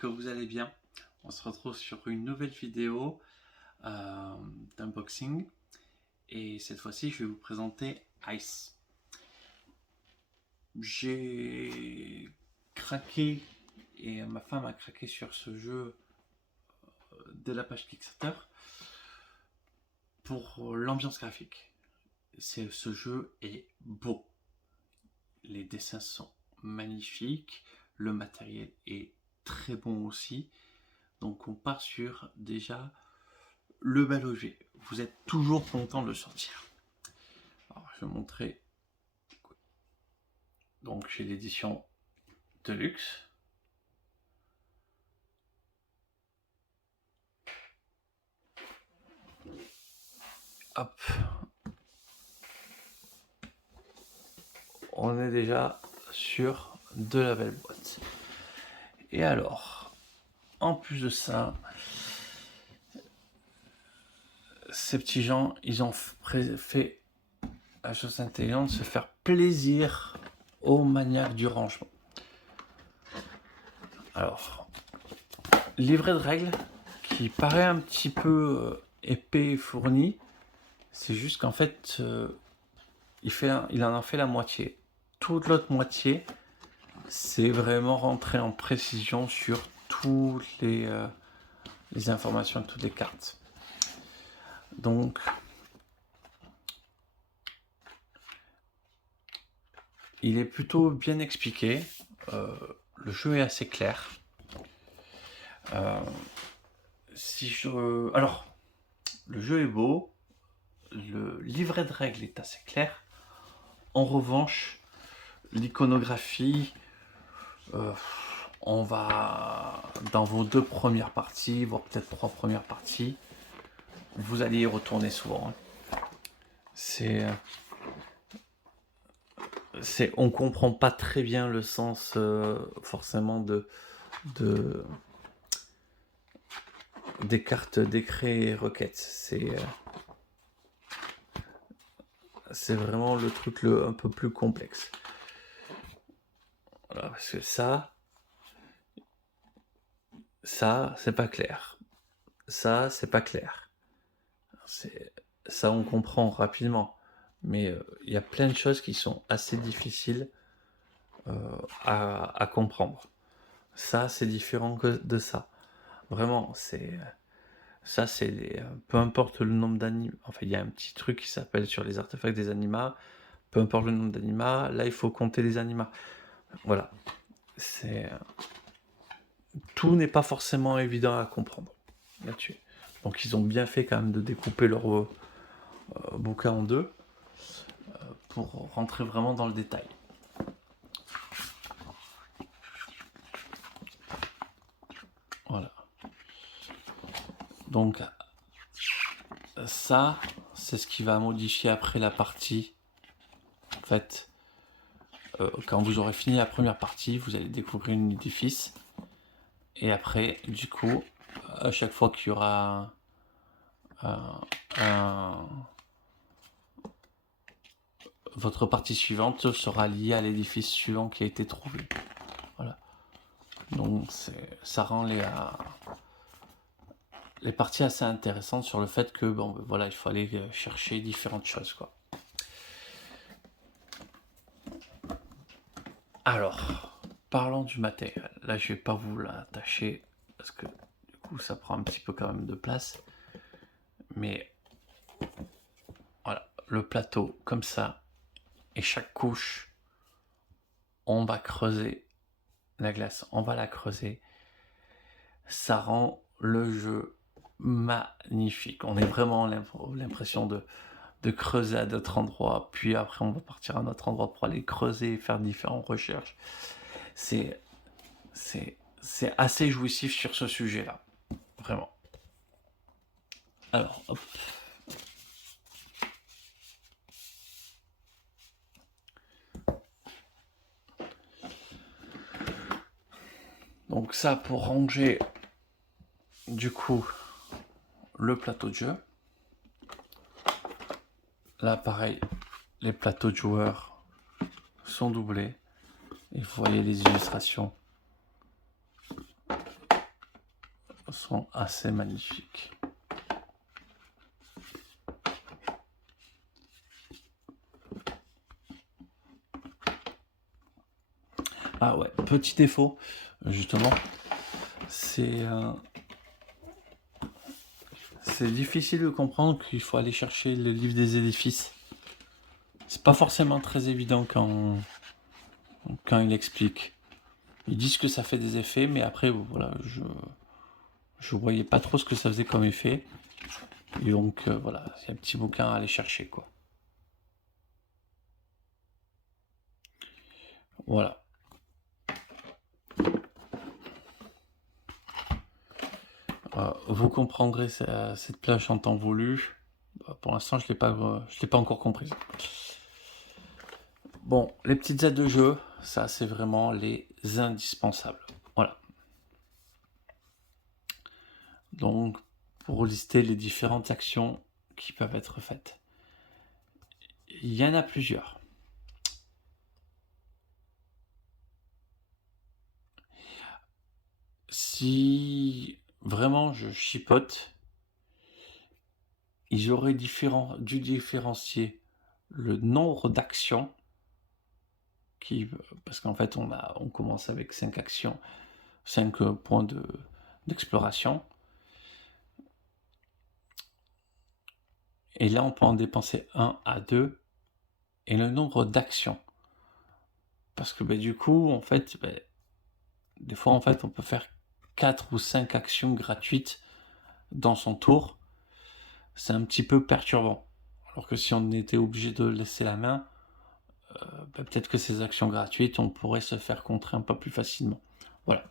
que vous allez bien. On se retrouve sur une nouvelle vidéo d'unboxing. Et cette fois-ci, je vais vous présenter Ice. J'ai craqué, et ma femme a craqué sur ce jeu dès la page Kickstarter pour l'ambiance graphique. Ce jeu est beau. Les dessins sont magnifiques. Le matériel est très bon aussi. Donc on part sur déjà le bel objet. Vous êtes toujours content de le sortir. Alors je vais montrer. Donc j'ai l'édition Deluxe. Hop. On est déjà sur de la belle boîte. Et alors, en plus de ça, ces petits gens, ils ont fait la chose intelligente de se faire plaisir aux maniaques du rangement. Alors, livret de règles qui paraît un petit peu épais et fourni. C'est juste qu'en fait, il en a fait la moitié. Toute l'autre moitié, c'est vraiment rentrer en précision sur toutes les informations de toutes les cartes. Donc, il est plutôt bien expliqué. Le jeu est assez clair. Alors, le jeu est beau. Le livret de règles est assez clair. En revanche, l'iconographie, on va dans vos 2 premières parties, voire peut-être 3 premières parties, vous allez y retourner souvent. On comprend pas très bien le sens forcément des cartes décrets et requêtes. C'est vraiment le truc un peu plus complexe. Voilà, parce que ça c'est pas clair. Ça, c'est pas clair. Ça, on comprend rapidement. Mais il y a plein de choses qui sont assez difficiles à comprendre. Ça, c'est différent que de ça. Vraiment, ça, c'est peu importe le nombre d'animaux. Enfin, il y a un petit truc qui s'appelle sur les artefacts des animaux. Peu importe le nombre d'animaux, là, il faut compter les animaux. Voilà. Tout n'est pas forcément évident à comprendre là-dessus. Donc, ils ont bien fait quand même de découper leur bouquin en 2 pour rentrer vraiment dans le détail. Voilà. Donc ça, c'est ce qui va modifier après la partie. En fait, quand vous aurez fini la première partie, vous allez découvrir un édifice. Et après, du coup, à chaque fois qu'il y aura votre partie suivante sera liée à l'édifice suivant qui a été trouvé. Voilà. Donc ça rend les parties assez intéressantes sur le fait que bon, voilà, il faut aller chercher différentes choses, quoi. Alors, parlons du matériel. Là, je vais pas vous l'attacher parce que du coup, ça prend un petit peu quand même de place. Mais voilà, le plateau comme ça, et chaque couche, on va creuser la glace, on va la creuser. Ça rend le jeu magnifique. On a vraiment l'impression de creuser à d'autres endroits, puis après on va partir à un autre endroit pour aller creuser et faire différentes recherches. C'est assez jouissif sur ce sujet-là, vraiment. Alors, hop. Donc ça pour ranger du coup le plateau de jeu. Là pareil, les plateaux de joueurs sont doublés. Et vous voyez les illustrations sont assez magnifiques. Ah ouais, petit défaut, justement, c'est difficile de comprendre qu'il faut aller chercher le livre des édifices. C'est pas forcément très évident quand il explique. Ils disent que ça fait des effets, mais après, voilà, je voyais pas trop ce que ça faisait comme effet. Et donc, voilà, c'est un petit bouquin à aller chercher, quoi. Voilà. Vous comprendrez cette plage en temps voulu. Pour l'instant, je l'ai pas encore comprise. Bon, les petites aides de jeu, ça, c'est vraiment les indispensables. Voilà. Donc, pour lister les différentes actions qui peuvent être faites. Il y en a plusieurs. Si vraiment je chipote, ils auraient dû différencier le nombre d'actions parce qu'en fait on commence avec 5 actions, 5 points d'exploration. Et là on peut en dépenser 1 à 2 et le nombre d'actions. Parce que du coup, en fait, des fois en fait on peut faire 4 ou 5 actions gratuites dans son tour. C'est un petit peu perturbant. Alors que si on était obligé de laisser la main, peut-être que ces actions gratuites, on pourrait se faire contrer un peu plus facilement. Voilà.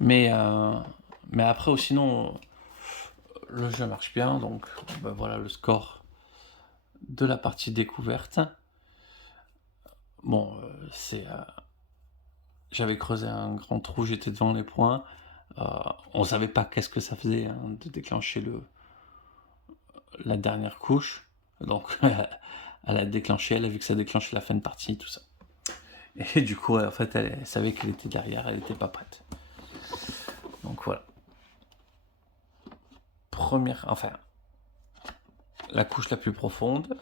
Mais après, sinon, le jeu marche bien. Donc, voilà le score de la partie découverte. Bon, j'avais creusé un grand trou, j'étais devant les points. On savait pas qu'est-ce que ça faisait de déclencher la dernière couche. Donc, elle a déclenché, elle a vu que ça déclenchait la fin de partie, tout ça. Et du coup, en fait, elle savait qu'elle était derrière, elle n'était pas prête. Donc voilà. La couche la plus profonde.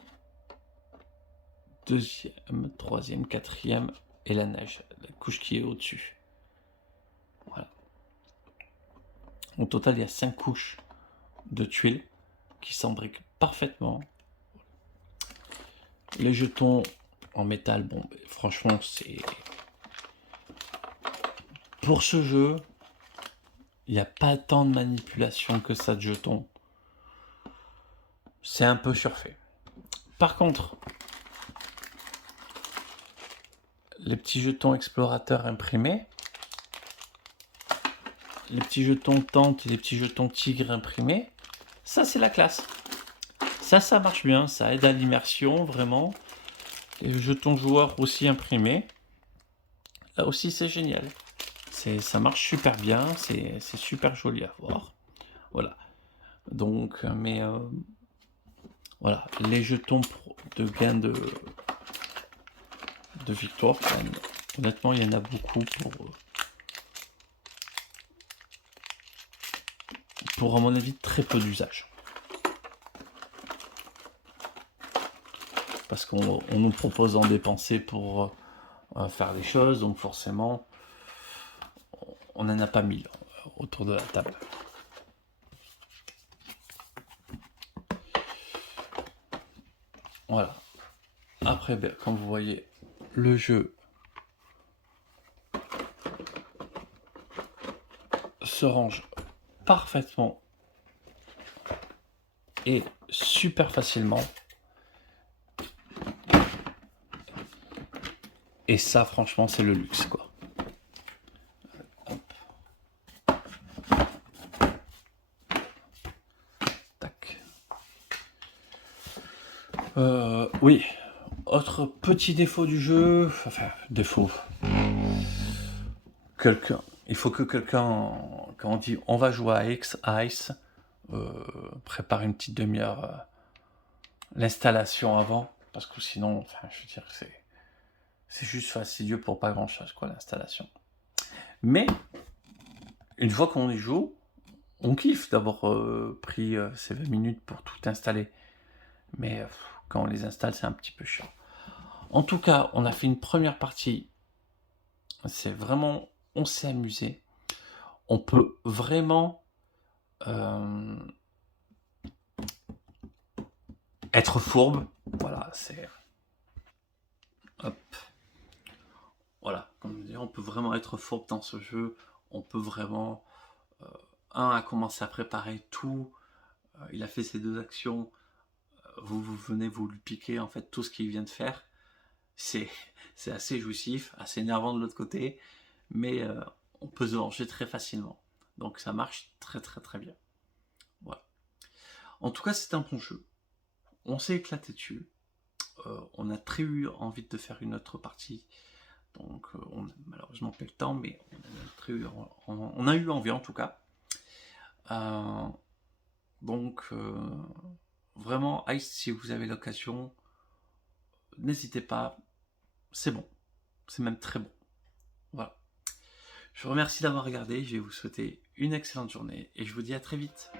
Deuxième, troisième, quatrième, et la neige. La couche qui est au-dessus. Voilà. Au total, il y a 5 couches de tuiles qui s'embriquent parfaitement. Les jetons en métal, franchement, c'est... Pour ce jeu, il n'y a pas tant de manipulation que ça de jetons. C'est un peu surfait. Par contre, les petits jetons explorateurs imprimés, les petits jetons tente et les petits jetons tigre imprimés, ça c'est la classe. Ça marche bien, ça aide à l'immersion vraiment. Les jetons joueurs aussi imprimés, là aussi c'est génial. Ça marche super bien, c'est super joli à voir. Voilà. Donc, voilà, les jetons de gain de victoire, honnêtement, il y en a beaucoup pour à mon avis très peu d'usage. Parce qu'on nous propose d'en dépenser pour faire les choses, donc forcément on n'en a pas 1000 autour de la table. Voilà. Après, comme vous voyez, le jeu se range parfaitement et super facilement. Et ça, franchement, c'est le luxe, quoi. Hop. Tac. Oui. Autre petit défaut du jeu. Enfin, défaut. Il faut que quelqu'un, quand on dit on va jouer à Ice, prépare une petite demi-heure l'installation avant. Parce que sinon, je veux dire, c'est juste fastidieux pour pas grand chose, quoi, l'installation. Mais, une fois qu'on y joue, On kiffe d'avoir pris ces 20 minutes pour tout installer. Mais quand on les installe, c'est un petit peu chiant. En tout cas, on a fait une première partie. C'est vraiment, on s'est amusé. On peut vraiment être fourbe. Voilà, c'est. Hop. Voilà, comme je dis, on peut vraiment être fourbe dans ce jeu. On peut vraiment. A commencé à préparer tout. Il a fait ses 2 actions. Vous venez vous lui piquer en fait tout ce qu'il vient de faire. C'est c'est assez jouissif, assez énervant de l'autre côté, mais on peut se venger très facilement. Donc ça marche très très très bien. Voilà. En tout cas, c'est un bon jeu. On s'est éclaté dessus. On a très eu envie de faire une autre partie. Donc on n'a malheureusement pas le temps, mais on a eu envie en tout cas. Euh, donc vraiment, Ice, si vous avez l'occasion, n'hésitez pas. C'est bon. C'est même très bon. Voilà. Je vous remercie d'avoir regardé, je vais vous souhaiter une excellente journée et je vous dis à très vite.